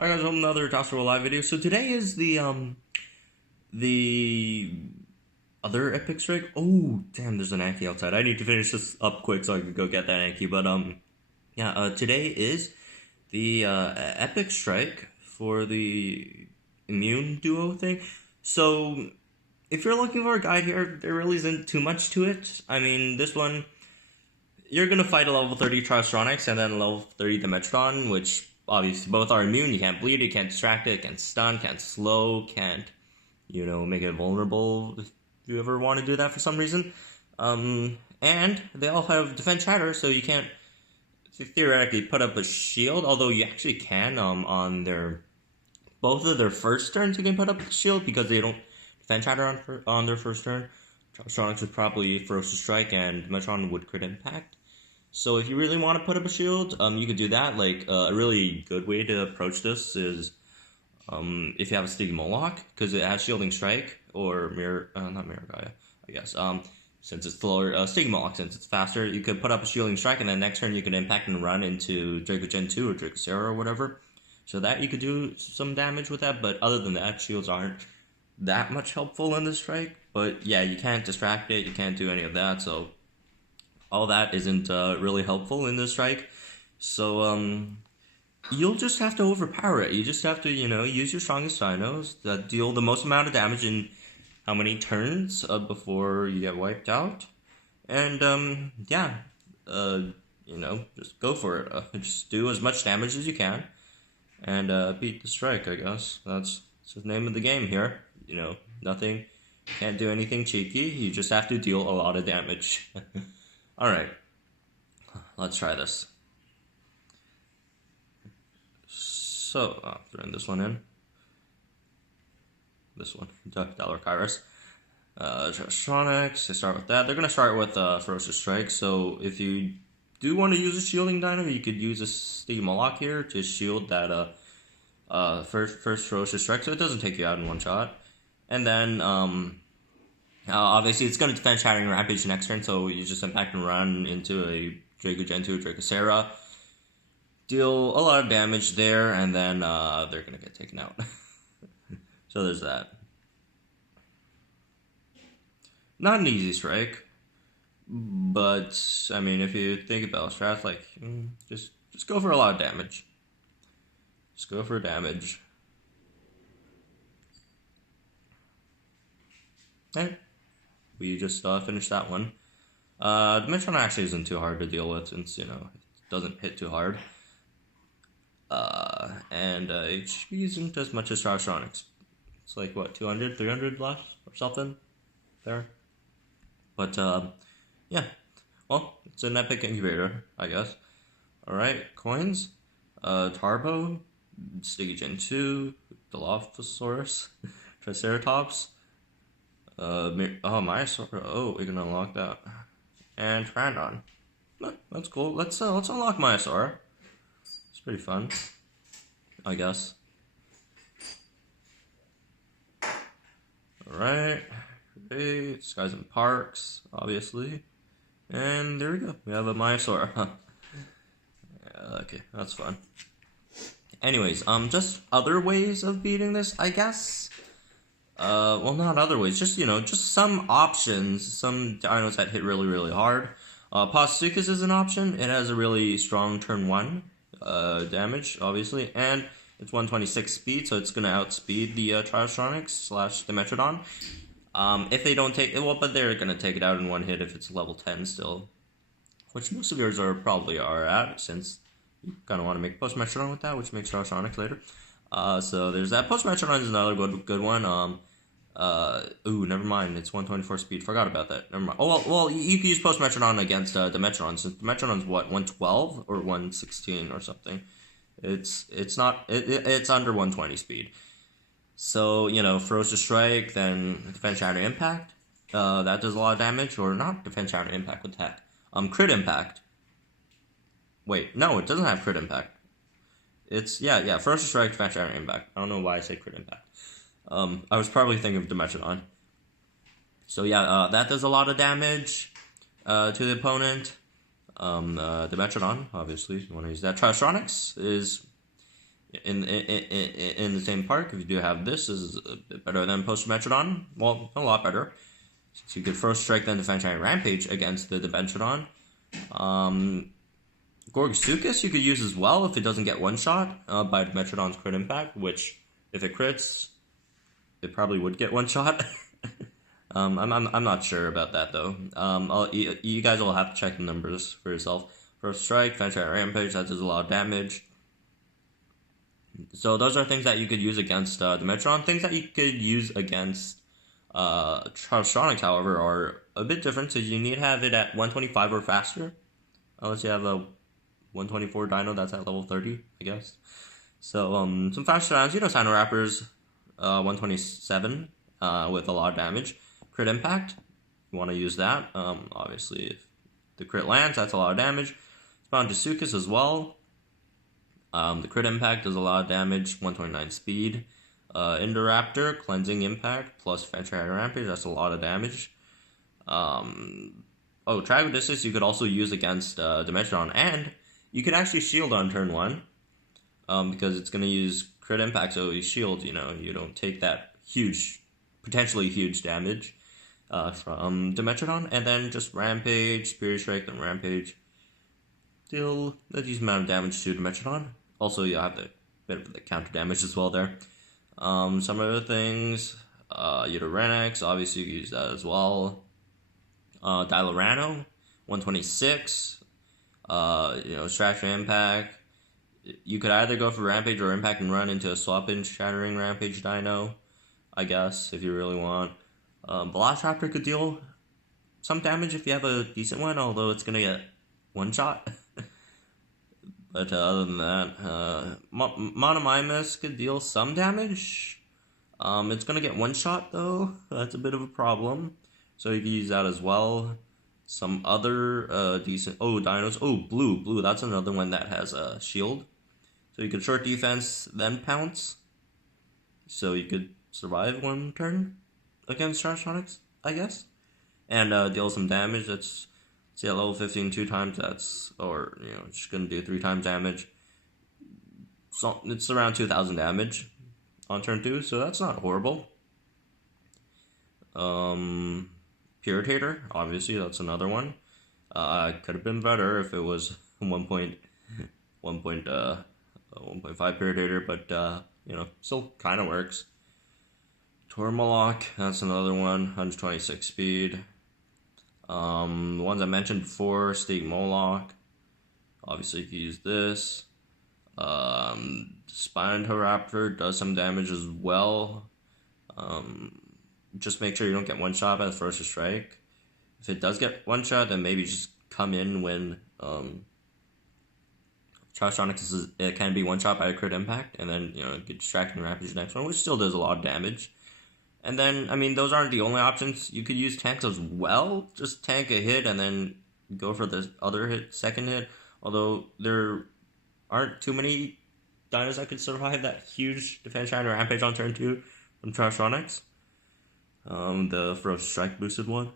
Alright guys, welcome to another Jurassic live video. So today is the other epic strike. Oh damn, there's an Anki outside. I need to finish this up quick so I can go get that Anki. But today is the epic strike for the immune duo thing. So if you're looking for a guide here, there really isn't too much to it. I mean, this one, you're gonna fight a level 30 Tryostronix and then a level 30 Dimetrodon, which obviously both are immune. You can't bleed it, can't distract it, can't stun, can't slow, can't, make it vulnerable if you ever want to do that for some reason. And they all have defense shatter, so you can't theoretically put up a shield, although you actually can on both of their first turns you can put up a shield because they don't defense shatter on their first turn. Tryostronix would probably Ferocious Strike and Dimetrodon would crit impact. So if you really want to put up a shield, you could do that. Like, a really good way to approach this is if you have a Sticky Moloch, because it has Shielding Strike, or not Mirror Gaia, I guess. Since it's slower, Sticky Moloch, since it's faster, you could put up a Shielding Strike, and then next turn you can impact and run into Draco Gen 2 or Dracocera or whatever. So that you could do some damage with that, but other than that, shields aren't that much helpful in this strike. But yeah, you can't distract it, you can't do any of that, so all that isn't really helpful in this strike. So you'll just have to overpower it. You just have to, use your strongest dinos that deal the most amount of damage in how many turns before you get wiped out. And just go for it. Just do as much damage as you can and beat the strike, I guess. That's the name of the game here. Nothing, can't do anything cheeky. You just have to deal a lot of damage. Alright, let's try this. So, throwing this one in. This one, Dalrokairos. Tryostronix, they start with that. They're going to start with Ferocious Strike, so if you do want to use a shielding dino, you could use a Sticky Moloch here to shield that first Ferocious Strike, so it doesn't take you out in one shot. And then, obviously, it's going to defend Shattering Rampage next turn, so you just impact and run into a Draco Gen 2 or Dracocera. Deal a lot of damage there, and then they're going to get taken out. So there's that. Not an easy strike, but, I mean, if you think about strats, like, just go for a lot of damage. Just go for damage. Okay. We just finished that one. Dimetrodon actually isn't too hard to deal with since, it doesn't hit too hard. And HP isn't as much as Tryostronix. It's like, what, 200, 300 left or something there? But, yeah. Well, it's an epic incubator, I guess. Alright, coins. Tarbo, Sticky Gen 2, Dilophosaurus, Triceratops. Myosaur. Oh, we can unlock that. And Tyranodon. That's cool. Let's unlock Myosaur. It's pretty fun, I guess. Alright. Great. Skies and Parks, obviously. And there we go. We have a Myosaur. Okay, that's fun. Anyways, just other ways of beating this, I guess. Well, not other ways, just some options, some dinos that hit really, really hard. Posticus is an option. It has a really strong turn 1 damage, obviously, and it's 126 speed, so it's going to outspeed the Tryostronix / Dimetrodon. If they don't take it, well, but they're going to take it out in one hit if it's level 10 still, which most of yours probably are at, since you kind of want to make Post-Metrodon with that, which makes Tryostronix later. So there's that. Post-Metrodon is another good one. Never mind. It's 124 speed. Forgot about that. Never mind. Oh, well, you can use Post-Metrodon against Dimetrodon, since Dimetrodon's what, 112 or 116 or something. It's under 120 speed. So, Ferocious Strike, then Defense Shatter Impact. That does a lot of damage, or not Defense Shatter Impact with Tech. Crit Impact. Wait, no, it doesn't have Crit Impact. It's, Ferocious Strike, Defense Shatter Impact. I don't know why I say Crit Impact. I was probably thinking of Dimetrodon. So yeah, that does a lot of damage to the opponent. Dimetrodon, obviously, you want to use that. Tryostronix is in the same park. If you do have this, is a bit better than post Dimetrodon. Well, a lot better. Since you could first strike, then defense giant rampage against the Dimetrodon. Gorgasuchus you could use as well if it doesn't get one shot by Dimetrodon's crit impact, which if it crits, it probably would get one shot. I'm not sure about that though. You guys will have to check the numbers for yourself. First strike, defense giant rampage, that does a lot of damage. So those are things that you could use against Dimetrodon. Things that you could use against Tryostronix, however, are a bit different. So you need to have it at 125 or faster. Unless you have a 124 dino that's at level 30, I guess. So some faster dinos, Sino Rappers, 127 with a lot of damage. Crit impact, you want to use that. Obviously, if the crit lands, that's a lot of damage. Gorgasuchus as well. The crit impact does a lot of damage, 129 speed. Indoraptor, cleansing impact, plus Fantastic Rampage, that's a lot of damage. Tragodiscus you could also use against Dimetrodon, and you could actually shield on turn 1, because it's going to use crit impact, so you shield, you don't take that potentially huge damage from Dimetrodon, and then just Rampage, Spirit Strike, then Rampage. Deal a decent amount of damage to Dimetrodon. Also, you have the bit of the counter damage as well there. Some other things, Uterenix, obviously you can use that as well. Dilorano, 126. Extraction Impact. You could either go for Rampage or Impact and run into a swap-in Shattering Rampage Dino, I guess, if you really want. Velociraptor could deal some damage if you have a decent one, although it's going to get one shot. But other than that, Monomymus could deal some damage. It's going to get one shot, though. That's a bit of a problem. So you can use that as well. Some other decent... dinos. Blue. That's another one that has a shield. So you could short defense, then pounce. So you could survive one turn against Tryostronix, I guess. And deal some damage. That's... See, at level 15, 2 times, it's going to do 3 times damage. So it's around 2,000 damage on turn 2, so that's not horrible. Puritator, obviously, that's another one. Could have been better if it was 1.5 Puritator, but, still kind of works. Tormalock, that's another one, 126 speed. The ones I mentioned before, Stigmoloch, obviously you can use this. Spinotoraptor does some damage as well. Just make sure you don't get one shot by the first strike. If it does get one shot, then maybe just come in when Tryostronix it can be one shot by a crit impact, and then get distracted and Rampage next one, which still does a lot of damage. And then, those aren't the only options. You could use tanks as well. Just tank a hit and then go for the other second hit. Although there aren't too many dinos that could survive that huge defense giant rampage on turn 2 from Tryostronix. The first strike boosted one.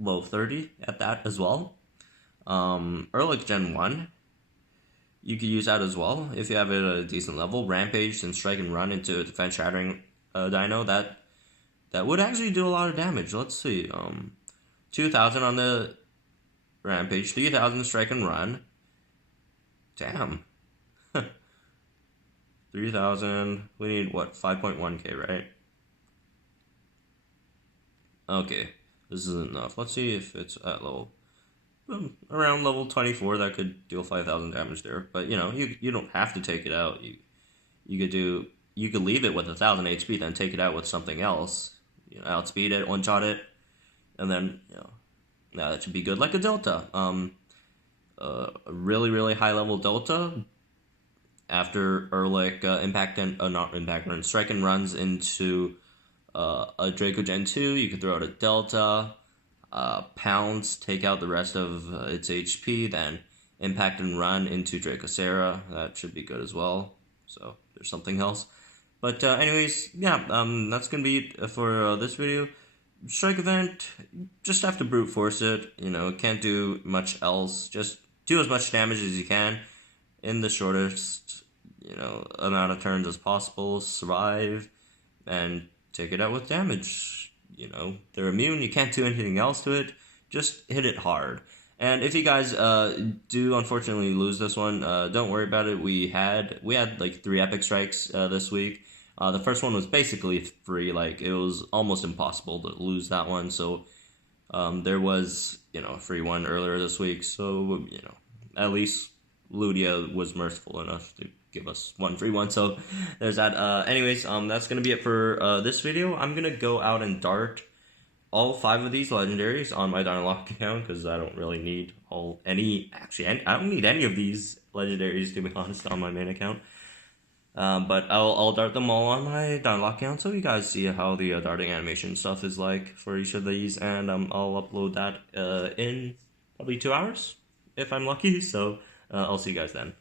Low 30 at that as well. Ehrlich Gen 1. You could use that as well if you have it at a decent level. Rampage and strike and run into a defense shattering dino. That would actually do a lot of damage. Let's see. 2,000 on the Rampage, 3,000 strike and run. Damn. 3,000. We need, 5.1k, right? Okay. This isn't enough. Let's see if it's at level... around level 24, that could deal 5,000 damage there. But, you don't have to take it out. You could leave it with 1,000 HP, then take it out with something else. Outspeed it, one-shot it, and then, that should be good. Like a Delta. A really, really high-level Delta, after Ehrlich strike and runs into a Draco Gen 2, you could throw out a Delta, pounce, take out the rest of its HP, then impact and run into Dracocera. That should be good as well. So, there's something else. But anyways, yeah, that's going to be it for this video. Strike event, just have to brute force it, can't do much else. Just do as much damage as you can in the shortest, amount of turns as possible, survive, and take it out with damage. They're immune, you can't do anything else to it, just hit it hard. And if you guys do unfortunately lose this one, don't worry about it. We had like 3 epic strikes this week. The first one was basically free, like it was almost impossible to lose that one. So there was a free one earlier this week. So at least Ludia was merciful enough to give us one free one. So there's that. Anyways, that's gonna be it for this video. I'm gonna go out and dart all 5 of these legendaries on my Dynalock account because I don't really need I don't need any of these legendaries, to be honest, on my main account. But I'll dart them all on my Dynalock account so you guys see how the darting animation stuff is like for each of these, and I'll upload that in probably 2 hours if I'm lucky. So I'll see you guys then.